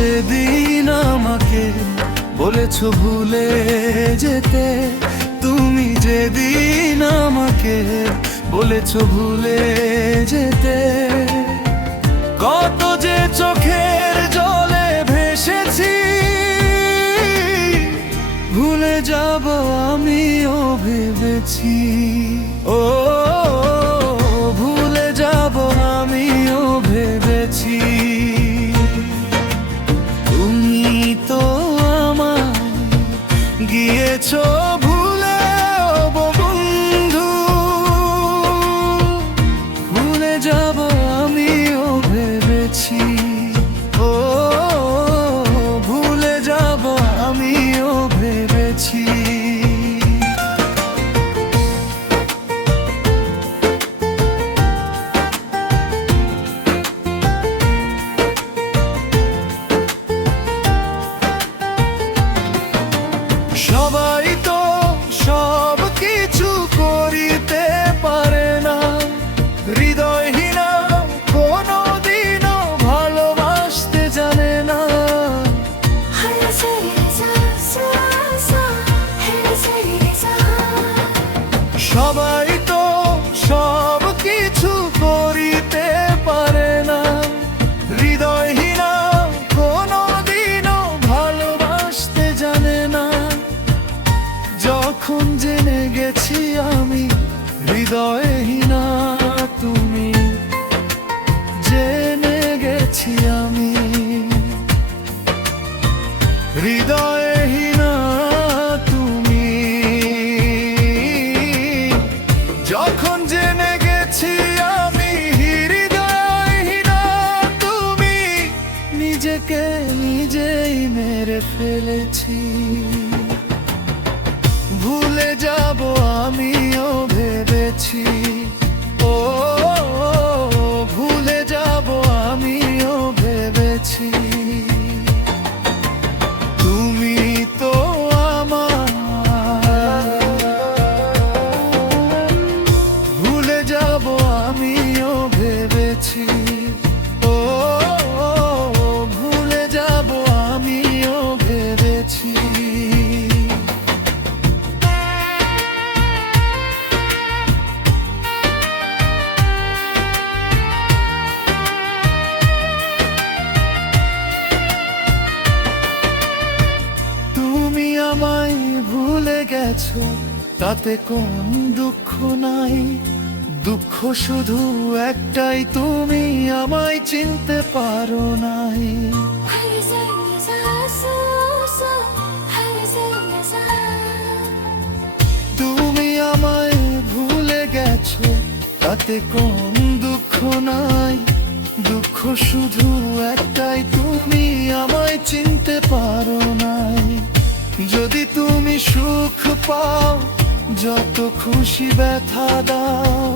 যেদিন আমাকে বলেছো ভুলে যেতে, তুমি যেদিন আমাকে বলেছো ভুলে যেতে, কত যে চোখের জলে ভেসেছি, ভুলে যাব আমিও ভেবেছি। ও ভুলে যাব আমিও ভেবেছি। তুমি তো আমায় গিয়েছো ভুলে, ও বন্ধু, ভুলে যাব আমিও ভেবেছি। ও ভুলে যাব আমিও ভেবেছি। সবাই তো সব কিছু করিতে পারে না, হৃদয়হীনা কোনোদিনও ভালোবাসতে জানে না। সবাই তো সব কিছু করিতে পারে না, হৃদয়হীনা কোনোদিনও ভালোবাসতে জানে না। যখন জেনে গেছি আমি হৃদয়হীনা তুমি, জেনে গেছি আমি হৃদয়হীনা তুমি, যখন জেনে গেছি আমি হৃদয়হীনা তুমি, নিজেকে নিজেই মেরে ফেলেছি। ভুলে যাব আমিও ভেবেছি। ও ভুলে যাব আমিও ভেবেছি। তুমি তো আমায় ভুলে যাব আমিও ভেবেছি। ও ভুলে যাব আমিও ভেবেছি। আমায় ভুলে গেছো তাতে কোন দুঃখ নাই, দুঃখ শুধু একটাই, তুমি আমায় চিনতে পারো নাই। তুমি আমায় ভুলে গেছো তাতে কোন দুঃখ নাই, দুঃখ শুধু একটাই, তুমি আমায় চিনতে পারো নাই। যদি তুমি সুখ পাও, যত খুশি ব্যথা দাও,